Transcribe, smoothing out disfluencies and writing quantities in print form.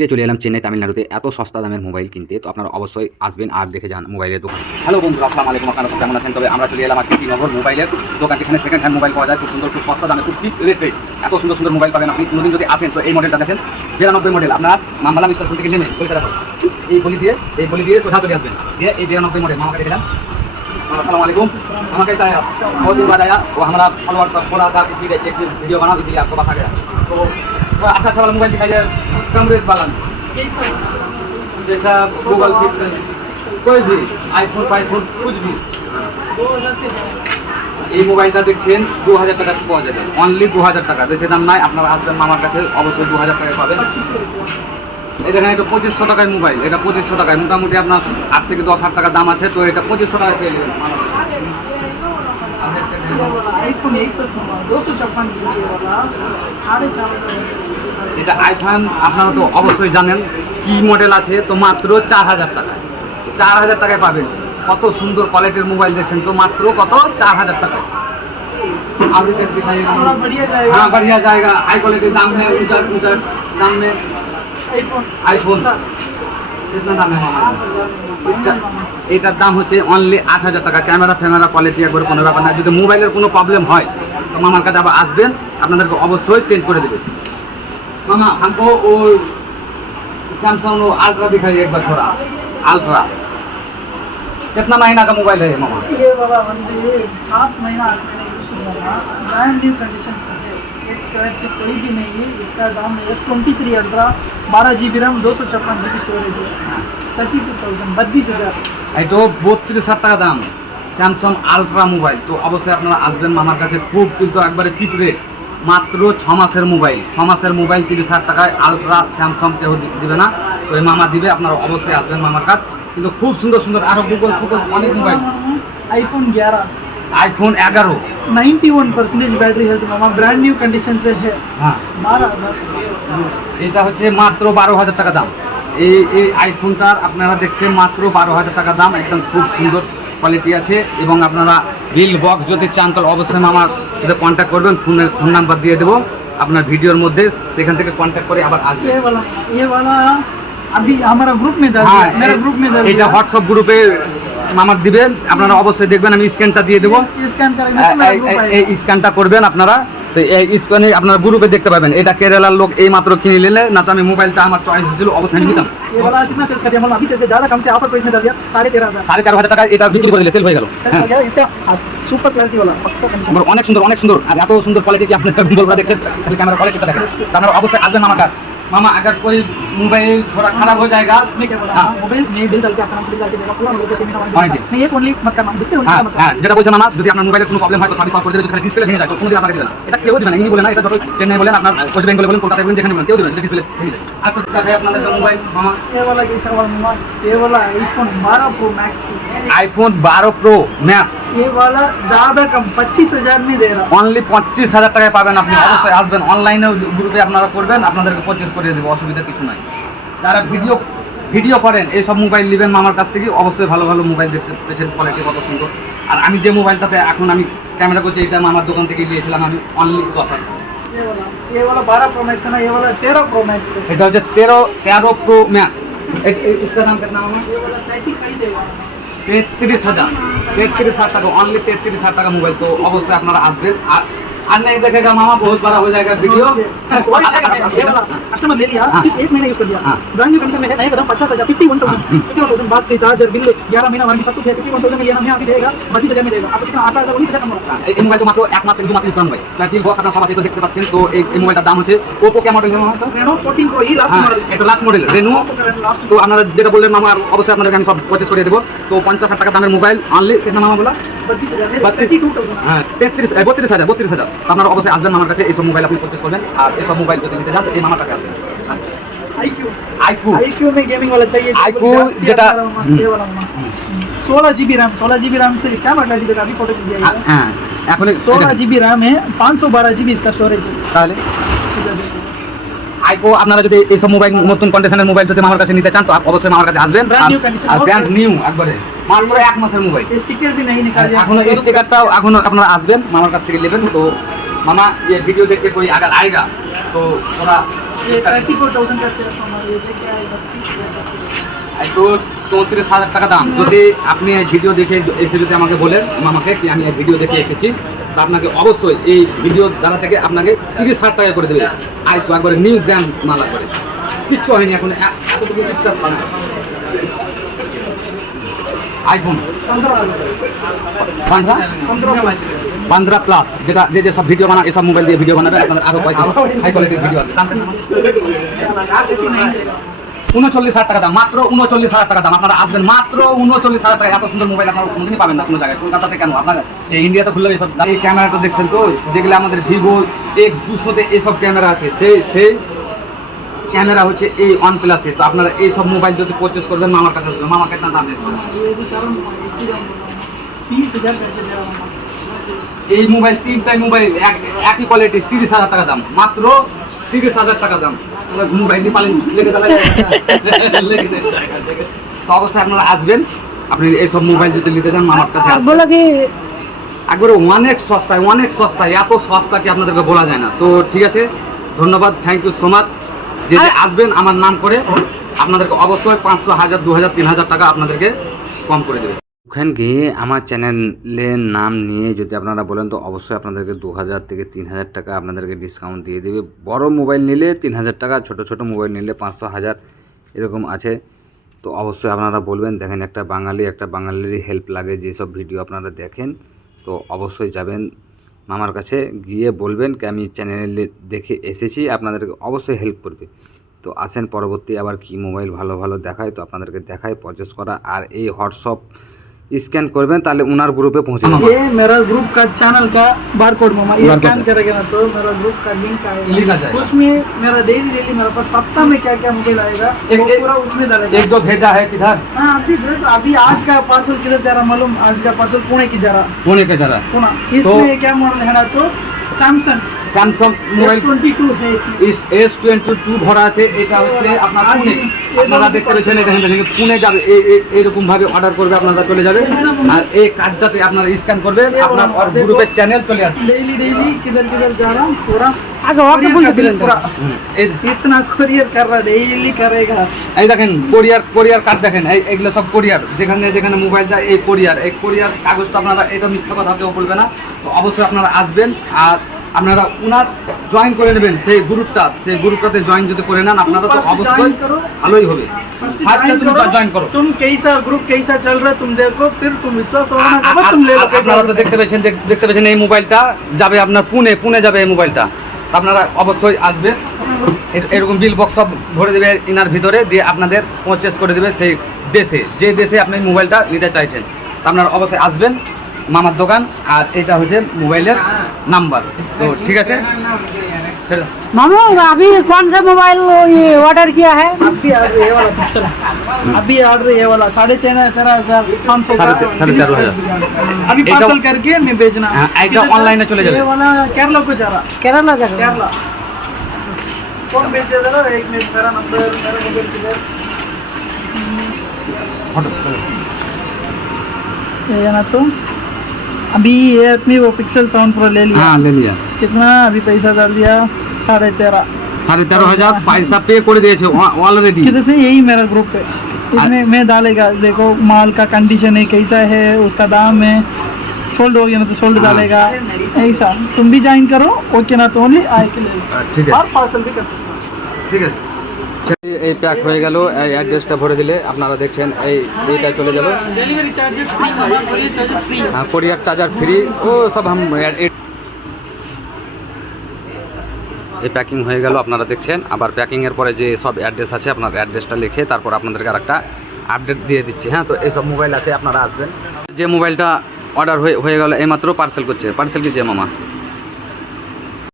আজকে চলে এলাম চেন্নাই তামিলনাড়ুতে এত সস্তা দামের মোবাইল কিনতে। তো আপনারা অবশ্যই আসবেন আর দেখে যান মোবাইলের দোকান। হ্যালো বন্ধুরা, আসসালামু আলাইকুম। আপনারা সব কেমন আছেন? তবে আমরা চলে এলাম আজকে নগর মোবাইলের দোকান, যেখানে সেকেন্ড হ্যান্ড মোবাইল পাওয়া যায় খুব সুন্দর, খুব সস্তা দামে, খুব চিপ রেটে। এত সুন্দর সুন্দর মোবাইল পাবেন আপনি। কোনোদিন যদি আসেন তো এই মডেলটা দেখেন, 92 মডেল। আপনার মামবালাম স্টেশন থেকে নেমে বলিটা দেখো, এই বলি দিয়ে সোজা চলে আসবেন। দিয়ে এই 92 মডেল মামাকে দেখলাম। अस्सलाम वालेकुम। हम कैसा है आप? बहुत दिन बाद आया, वो हमारा फॉलोअर सब बोला था कि ठीक है एक वीडियो बनाओ, इसीलिए आपको पास आ गया। तो अच्छा अच्छा वाला मोबाइल दिखाइए, कम रेट वाला, जैसा गूगल पिक्सल, कोई भी आईफोन कुछ भी। এই মোবাইলটা দেখছেন 2000 টাকা পাওয়া যাবে, অনলি 2000 টাকা, বেশি দাম নাই। আপনারা আসবেন মামার কাছে, অবশ্যই 2000 টাকায় পাবেন। এটা এটা 2500 টাকায় মোবাইল, এটা 2500 টাকায়, মোটামুটি আপনার 8 থেকে 10,000 টাকা দাম আছে। তো এটা 2500 টাকায় পেয়ে যাবেন। এটা আইফোন আপনারা তো অবশ্যই জানেন কি মডেল আছে, তো মাত্র 4000 টাকায়, 4000 টাকায় পাবেন। কত সুন্দর কোয়ালিটির মোবাইল দেখছেন, তো মাত্র কত 4000 টাকায়। अभी तक दिखाइएगा, हाँ बढ़िया जाएगा, हाई क्वालिटी दाम है, ऊंचा दाम में आईफोन। कितना दाम है इसका? এটার দাম হচ্ছে অনলি 8000 টাকা। ক্যামেরা কোয়ালিটি একবার কোনো ব্যাপার না। যদি মোবাইলের কোনো প্রবলেম হয় তো মামার কাছে আবার আসবেন, আপনাদেরকে অবশ্যই চেঞ্জ করে দেবে। मामा हमको वो सैमसंग अल्ट्रा दिखाइए एक बार, थोड़ा अल्ट्रा। कितना महीना का मोबाइल है मामा? ये वाला 7 महीना ब्रांड न्यू कंडीशन से है, एक स्क्रैच से कोई भी नहीं है। इसका दाम है S23 ultra, 12 GB RAM, 256 GB storage है, 32,000, 32,000। এটা 32,000 টাকা দাম স্যামসাং আলট্রা মোবাইল। তো অবশ্যই আপনারা আসবেন মামার কাছে, খুব কিন্তু একবারে চিপ রেট, মাত্র 6 মাসের মোবাইল। 6 মাসের মোবাইল 30,000 টাকায়। আলট্রা স্যামসাং কেউ দিবে না, তো এই মামা দিবে। আপনারা অবশ্যই আসবেন মামার কাছে, কিন্তু খুব সুন্দর সুন্দর আরো গুগল অনেক mobile. IPhone 11, iPhone 11, 91% battery health मामा, ब्रांड न्यू कंडीशन से है, হ্যাঁ 12,000। এটা হচ্ছে মাত্র 12,000 টাকা দাম। এই আইফোনটার আপনারা দেখছেন মাত্র 12,000 টাকা দাম। একদম খুব সুন্দর কোয়ালিটি আছে। এবং আপনারা বিল বক্স যদি চান তাহলে অবশ্যই মামার সাথে কন্ট্যাক্ট করবেন। ফোন নাম্বার দিয়ে দেবো আপনার ভিডিওর মধ্যে, সেখান থেকে কন্ট্যাক্ট করে আবার আসবেন। ये वाला अभी हमारा ग्रुप में डाल दिया, मेरा ग्रुप में डाल এটা दिया। হোয়াটসঅ্যাপ গ্রুপে মামার দিবেন, আপনারা অবশ্যই দেখবেন। আমি স্ক্যানটা দিয়ে দেবো, स्कैन करेंगे तो मेरा ग्रुप आएगा। এই স্ক্যানটা করবেন আপনারা। তো এই স্ক্যানে আপনারা গ্রুপে দেখতে পাবেন। এটা কেরালার লোক এই মাত্র কিনে নিলে, না তো আমি মোবাইলটা আমার চয়েস ছিল অবশ্যই নিতাম। ये वाला कितना सेल्स कर दिया मतलब, अभी से ज्यादा कम से ऑफर प्राइस में डाल दिया, 13,500 13,500 টাকা এটা বিক্রি করে দিলে সেল হয়ে গেল। सेल्स हो गया। इसका सुपर क्वालिटी वाला पक्का कंडीशन। অনেক সুন্দর অনেক সুন্দর। আর এত সুন্দর কোয়ালিটি কি আপনার বলবো, দেখছেন খালি ক্যামেরা কোয়ালিটিটা দেখেন। তো আপনারা অবশ্যই আসবেন আমার কাছে। मामा अगर कोई मोबाइल थोड़ा खराब हो जाएगा, मैं क्या बोला, मोबाइल में बिल डाल के आपका नाम से बिल डाल के देगा, पूरा लोगों से मेरा वारंटी। नहीं, एक ओनली मत करना, दूसरे হ্যাঁ ओनली मत হ্যাঁ, যেটা বলছেন মামা, যদি আপনার মোবাইলের কোনো প্রবলেম হয় তো সার্ভিস সলভ করে দেবে। যদি ডিসপ্লে ভেঙে যায় তো কোনোদিন আপনাকে দেবে না, এটা কেউ দেবে না। ইনি বলে না, এটা যত চেন্নাই বলেন, আপনার ওয়েস্ট বেঙ্গল বলেন, কলকাতা বলেন, যেখানে বলেন কেউ দেবে না ডিসপ্লে ভেঙে যায়। আর তো দেখায় আপনাদের মোবাইল মামা, ये वाला कैसा वाला मामा, ये वाला iPhone 12 pro max, iPhone 12 pro max, ये वाला ज्यादा कम 25,000 में दे रहा। অনলি 25,000 টাকায় পাবেন। আপনি অবশ্যই আসবেন, অনলাইনেও গ্রুপে আপনারা করবেন, আপনাদেরকে পারচেজ করে দেবো, অসুবিধা কিছু নাই। যারা ভিডিও করেন এইসব মোবাইল নেবেন মামার কাছ থেকে, অবশ্যই ভালো ভালো মোবাইল দেখছেন কোয়ালিটি কত সুন্দর। আর আমি যে মোবাইলটাতে এখন আমি ক্যামেরা করছি, এটা মামার দোকান থেকে নিয়েছিলাম আমি, অনলি 10,000। ये वाला 12 प्रो मैक्स है ना, ये वाला 13 प्रो मैक्स है। এটা হচ্ছে 13 প্রো ম্যাক্স। इसका दाम कितना मामा? ये वाला 35 देगा। 33,000 টাকা, অনলি 33,000 টাকা মোবাইল। তো অবশ্যই আপনারা আসবেন। আর नहीं देखेगा मामा, बहुत बड़ा हो जाएगा वीडियो। ये वाला कस्टमर ले लिया, हाँ। सिर्फ 1 महीना यूज कर दिया, हाँ। ब्रांड न्यू कंडीशन में है, नए कदम 50,000, 51,000 बाग से चार्जर बिल 11 महीना वारंटी सब कुछ है, 51,000 में लेना है, अभी देगा 32,000 में देगा। आपको कितना 8,000 19,000 कम होगा। এই মোবাইল তো মাত্র 1 মাস থেকে 2 মাস ইউজ করানো হয়। তাই বিল বক্স আপনারা সবাই দেখতে পাচ্ছেন। তো এই মোবাইলটার দাম হচ্ছে ওপো কে মডেল মামা? তো रेनो 14 प्रो ही लास्ट হ্যাঁ, मॉडल, এটা লাস্ট মডেল রেনো। लास्ट তো আপনারা যেটা বললেন মামা, আর অবশ্যই আপনাদেরকে আমি সব পারচেজ করে দেবো। তো 50,000 টাকা দামের মোবাইল, অনলি কিतना মামা বলা? 32,000। হ্যাঁ 32,000। আপনারা অবশ্যই আসবেন মামার কাছে, এইসব মোবাইল আপনি পারচেজ করবেন। আর এইসব মোবাইল যদি নিতে চান তো এই মামার কাছে আসবেন। आईक्यू में गेमिंग वाला चाहिए, iQOO जेटा जेटा- ये वाला 16 GB रैम, 16 GB रैम से क्या मतलब दिखेगा, अभी फोटो दिया है। হ্যাঁ এখন 16 GB रैम है, 512 GB इसका स्टोरेज है। তাহলে আইকো আপনারা যদি এইসব মোবাইল নতুন কন্ডিশনের মোবাইল যদি আমার কাছে নিতে চান তো অবশ্যই আমার কাছে আসবেন। Brand new condition, আর ব্র্যান্ড নিউ একবারে মাত্র 1 মাসের মোবাইল। स्टिकर भी नहीं निकाल दिया, এখনো স্টিকারটাও এখনো আপনারা আসবেন মামার কাছ থেকে নেবেন। তো मामा ये वीडियो देख के कोई अगर आएगा तो थोड़ा ये 34,000 का सेल्स हमारे ये क्या है 32,000 का একটু 34,000 টাকা দাম। যদি আপনি এই ভিডিও দেখে এসে যদি আমাকে বলেন মামাকে কি আমি এই ভিডিও দেখে এসেছি, তা আপনাকে অবশ্যই এই ভিডিও দ্বারা থেকে আপনাকে 30,000 টাকা করে দেবে। আর তো একবারে নিউ ব্র্যান্ড মালা করে কিচ্ছু হয়নি এখন, এতটুকু স্টাফ বানায় আইফোন 15 প্লাস, যেটা যে সব ভিডিও বানা এসব মোবাইল দিয়ে ভিডিও বানাবে আপনাদের আরো কয়েক হাই কোয়ালিটির ভিডিও আছে। 39,000 টাকা দাম, মাত্র 39,000 টাকা দাম। আপনারা আসবেন মাত্র 39,000 টাকা। এত সুন্দর মোবাইল আপনারা কোনোদিনই পাবেন না কোনো জায়গায়, কলকাতাতে কেন, আপনারা এই ইন্ডিয়াতে খুললে এইসব। এই ক্যামেরাটা দেখছেন তো, যেগুলো আমাদের ভিভো X200-তে এইসব ক্যামেরা আছে, সেই ক্যামেরা হচ্ছে এই OnePlus-এ। তো আপনারা এই সব মোবাইল যদি পারচেজ করবেন মামার কাছে, মামা কেন দাম দিয়েছে ये भी कारण 30,000 करके दे रहा हूँ এই মোবাইল, তিনটাই মোবাইল একই কোয়ালিটি, 30,000 টাকা দাম, মাত্র 30,000 টাকা দাম। মোবাইল দিয়ে পালেন লেগে যাবে। তো অবশ্যই আপনারা আসবেন, আপনি এইসব মোবাইল যদি নিতে চান মামার কাছে আসবেন। बोला कि একবারে অনেক সস্তায়, অনেক সস্তায়, এত সস্তা কি আপনাদেরকে বলা যায় না। তো ঠিক আছে, ধন্যবাদ, থ্যাংক ইউ সো মাচ। যে আসবেন আমার নাম করে, আপনাদেরকে অবশ্যই 500, 1000, 2000, 3000 টাকা আপনাদেরকে কম করে দেবে। ওখানে গিয়ে আমার চ্যানেলের নাম নিয়ে যদি আপনারা বলেন তো অবশ্যই আপনাদেরকে 2000 থেকে 3000 টাকা আপনাদেরকে ডিসকাউন্ট দিয়ে দেবে। বড় মোবাইল নিলে 3000 টাকা, ছোট ছোট মোবাইল নিলে 500, 1000 এরকম আছে। তো অবশ্যই আপনারা বলবেন। দেখেন, একটা বাঙালিরই হেল্প লাগে, যেসব ভিডিও আপনারা দেখেন। তো অবশ্যই যাবেন মামার কাছে, গিয়ে বলবেন কি আমি চ্যানেলে দেখে এসেছি, আপনাদেরকে অবশ্যই হেল্প করবে। তো আসেন, পরবর্তী আবার কি মোবাইল ভালো ভালো দেখায় তো আপনাদেরকে দেখায় পারচেস করা। আর এই হোয়াটসঅ্যাপ স্ক্যান করবেন, তাহলে ওনার গ্রুপে পৌঁছে যাবে। ये मेरा ग्रुप का चैनल का बारकोड मामा ये स्कैन करेगा ना तो मेरा ग्रुप का लिंक लिंक आ आएगा, जाएगा। उसमें मेरा डेली मेरे पास सस्ता में क्या क्या मोबाइल आएगा वो पूरा उसमें डालेगा। एक दो भेजा है किधर, हाँ अभी आज का पार्सल किधर जा रहा मालूम, आज का पार्सल पुणे की जा रहा, पुणे के जरा पुणे। इसमें क्या मॉडल है ना तो सैमसंग স্যামসাং মোবাইল S22 है इसमें। S22 ভরা আছে। এটা হচ্ছে আপনার পুনে, আপনারা দেখতে পেয়েছেন, দেখেন পুনে যাবে, এইরকম ভাবে অর্ডার করবে, আপনারা চলে যাবে। আর এই কার্ডটাতে আপনারা স্ক্যান করবেন, আপনার গ্রুপের চ্যানেল চলে আসবে। डेली किधर किधर जा रहा हूँ पूरा आगे वाके बोल के दिलन पूरा इतना कुरियर कर रहा, डेली करेगा। এই দেখেন কোরিয়ার কার্ড দেখেন, এইগুলো সব কোরিয়ার, যেখানে যেখানে মোবাইল যায় এই কোরিয়ার কাগজটা আপনারা, এটা মিথ্যা কথা কেউ বলবে না। তো অবশ্যই আপনারা আসবেন আর আপনারা ওনার জয়েন করে নেবেন সেই গ্রুপটাতে জয়েন যদি করে নেন আপনারা তো অবশ্যই ভালোই হবে। ফার্স্টে তুমি জয়েন করো। तुम कैसा ग्रुप कैसा चल रहा है तुम देखो, फिर तुम विश्वास होगा ना कब तुम ले लो। আপনারা তো দেখতে পেয়েছেন এই মোবাইলটা যাবে আপনার পুনে যাবে এই মোবাইলটা। আপনারা অবশ্যই আসবেন, এরকম বিল বক্স সব ভরে দেবে ইনার ভিতরে, দিয়ে আপনাদের পারচেজ করে দেবে সেই দেশে, যে দেশে আপনি মোবাইলটা নিতে চাইছেন। তো আপনারা অবশ্যই আসবেন মামার দোকান। আর এটা হচ্ছে মোবাইলের নাম্বার। তো ঠিক আছে, मामू अभी कौन सा मोबाइल ये ऑर्डर किया है? अभी ऑर्डर ये वाला पिक्चर, अभी ऑर्डर ये वाला 13,500 साढ़े 13,500। अभी एक पार्सल करके मैं भेजना। हाँ, एक तो ऑनलाइन में चले जाओ। ये वाला केरला को जा रहा, केरला का केरला। कौन भेजे जरा, एक मिनट, मेरा नंबर, मेरा मोबाइल किधर ये ना। तो अभी ये अपनी वो पिक्सल 7 प्रो ले लिया। हाँ ले लिया, कितना अभी पैसा डाल दिया 13,500। 13,500 पैसा पे করে দিয়েছে অলরেডি। किधर से, यही मेरा ग्रुप है, इसमें मैं डालेगा। देखो माल का कंडीशन है कैसा है, उसका दाम है, सोल्ड हो गया ना तो सोल्ड डालेगा। ऐसा तुम भी ज्वाइन करो, ओके ना तो ओनली आए के ले लो। ठीक है, और पार्सल भी कर सकते हो। ঠিক আছে। এই প্যাক হয়ে গেল, এই অ্যাড্রেসটা ভরে দিলে আপনারা দেখছেন এইটা চলে যাবে। Delivery charges free, delivery charges free. हाँ, कोरियर चार्जर फ्री, वो सब हम এই প্যাকিং হয়ে গেল আপনারা দেখছেন। আবার প্যাকিংয়ের পরে যে সব অ্যাড্রেস আছে আপনার অ্যাড্রেসটা লিখে তারপর আপনাদেরকে আরেকটা আপডেট দিয়ে দিচ্ছি। হ্যাঁ, তো এইসব মোবাইল আছে, আপনারা আসবেন। যে মোবাইলটা অর্ডার হয়ে গেল এইমাত্র পার্সেল করছে, পার্সেল কি যে মামা